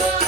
Yeah.